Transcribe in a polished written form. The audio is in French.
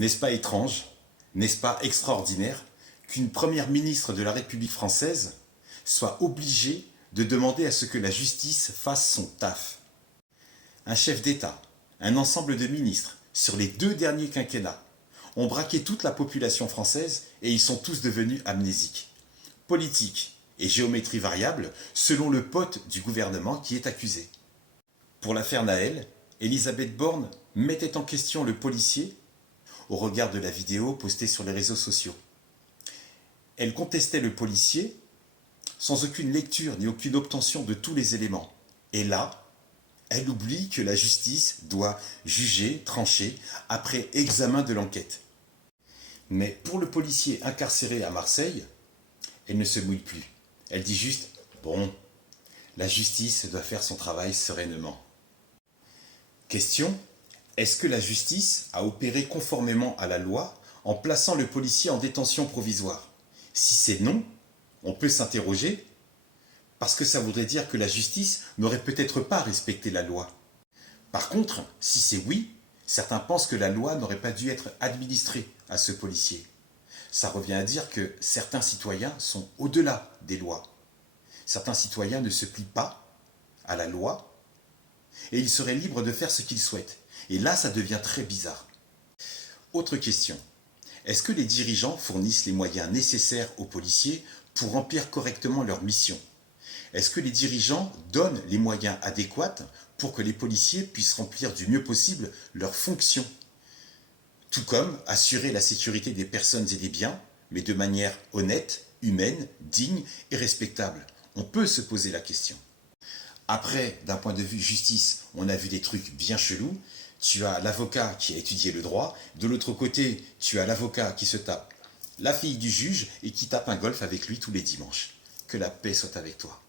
N'est-ce pas étrange, n'est-ce pas extraordinaire qu'une première ministre de la République française soit obligée de demander à ce que la justice fasse son taf? Un chef d'État, un ensemble de ministres, sur les 2 derniers quinquennats, ont braqué toute la population française et ils sont tous devenus amnésiques. Politique et géométrie variable selon le pote du gouvernement qui est accusé. Pour l'affaire Naël, Elisabeth Borne mettait en question le policier au regard de la vidéo postée sur les réseaux sociaux. Elle contestait le policier sans aucune lecture ni aucune obtention de tous les éléments. Et là, elle oublie que la justice doit juger, trancher, après examen de l'enquête. Mais pour le policier incarcéré à Marseille, elle ne se mouille plus. Elle dit juste « Bon, la justice doit faire son travail sereinement ». Question: est-ce que la justice a opéré conformément à la loi en plaçant le policier en détention provisoire? Si c'est non, on peut s'interroger, parce que ça voudrait dire que la justice n'aurait peut-être pas respecté la loi. Par contre, si c'est oui, certains pensent que la loi n'aurait pas dû être administrée à ce policier. Ça revient à dire que certains citoyens sont au-delà des lois. Certains citoyens ne se plient pas à la loi et ils seraient libres de faire ce qu'ils souhaitent. Et là, ça devient très bizarre. Autre question. Est-ce que les dirigeants fournissent les moyens nécessaires aux policiers pour remplir correctement leur mission? Est-ce que les dirigeants donnent les moyens adéquats pour que les policiers puissent remplir du mieux possible leurs fonctions? Tout comme assurer la sécurité des personnes et des biens, mais de manière honnête, humaine, digne et respectable. On peut se poser la question. Après, d'un point de vue justice, on a vu des trucs bien chelous. Tu as l'avocat qui a étudié le droit. De l'autre côté, tu as l'avocat qui se tape la fille du juge et qui tape un golf avec lui tous les dimanches. Que la paix soit avec toi.